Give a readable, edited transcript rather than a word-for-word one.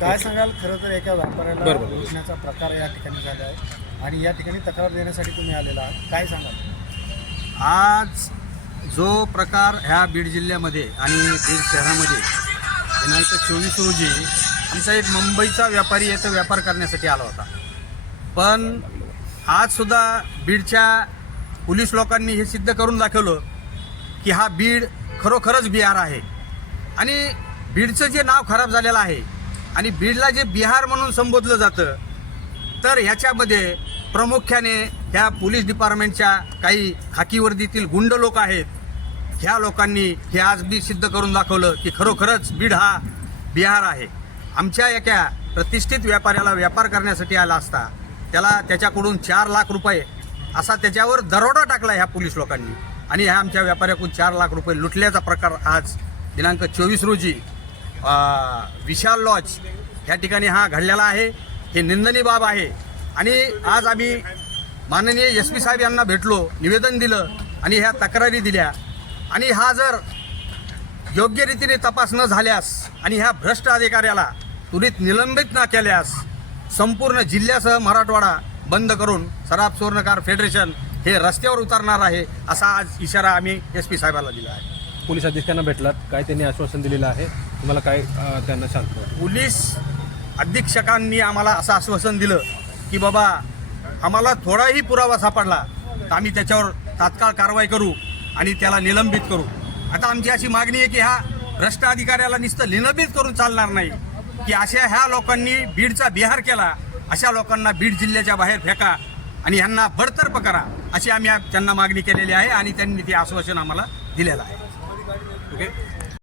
काय सांगाल? खरं तर एका व्यापाऱ्याला बरोबर. लुटण्याचा प्रकार या ठिकाणी झाला आहे आणि या ठिकाणी तक्रार देण्यासाठी तुम्ही आलेला आहात, काय सांगाल? आज जो प्रकार ह्या बीड जिल्ह्यामध्ये आणि बीड शहरामध्ये दिनांक 24 रोजी आमचा एक मुंबईचा व्यापारी येथे व्यापार करण्यासाठी आला होता. पण आजसुद्धा बीडच्या पोलीस लोकांनी हे सिद्ध करून दाखवलं की हा बीड खरोखरच बिहार आहे आणि बीडचं जे नाव खराब झालेलं आहे आणि बीडला जे बिहार म्हणून संबोधलं जातं, तर ह्याच्यामध्ये प्रामुख्याने ह्या पोलीस डिपार्टमेंटच्या काही खाकी वर्दीतील गुंड लोक आहेत. ह्या लोकांनी हे आज बी सिद्ध करून दाखवलं की खरोखरच बीड हा बिहार आहे. आमच्या एका प्रतिष्ठित व्यापाऱ्याला व्यापार करण्यासाठी आला असता त्याला त्याच्याकडून 4 लाख रुपये असा त्याच्यावर दरोडा टाकला ह्या पोलीस लोकांनी आणि ह्या आमच्या व्यापाऱ्याकडून 4 लाख रुपये लुटल्याचा प्रकार आज दिनांक 24 रोजी विशाल लॉज ह्या ठिकाणी हा घडलेला आहे. हे निंदनीय बाब आहे आणि आज आम्ही माननीय SP साहेब यांना भेटलो, निवेदन दिलं आणि ह्या तक्रारी दिल्या आणि हा जर योग्य रीतीने तपास न झाल्यास आणि ह्या भ्रष्ट अधिकाऱ्याला त्वरित निलंबित न केल्यास संपूर्ण जिल्ह्यासह मराठवाडा बंद करून सराफ स्वर्णकार फेडरेशन हे रस्त्यावर उतरणार आहे असा आज इशारा आम्ही SP साहेबांना दिला आहे. पोलीस अधीक्षकांना भेटलात, काय त्यांनी आश्वासन दिलेलं आहे तुम्हाला, काय त्यांना सांगतो? पोलीस अधीक्षकांनी आम्हाला असं आश्वासन दिलं की बाबा आम्हाला थोडाही पुरावा सापडला तर आम्ही त्याच्यावर तात्काळ कारवाई करू आणि त्याला निलंबित करू. आता आमची अशी मागणी आहे की ह्या भ्रष्ट अधिकाऱ्याला नुसतं निलंबित करून चालणार नाही की अशा ह्या लोकांनी बीडचा बिहार केला, अशा लोकांना बीड जिल्ह्याच्या बाहेर फेका आणि ह्यांना बडतर्फ करा अशी आम्ही त्यांना मागणी केलेली आहे आणि त्यांनी ते आश्वासन आम्हाला दिलेलं आहे. ओके.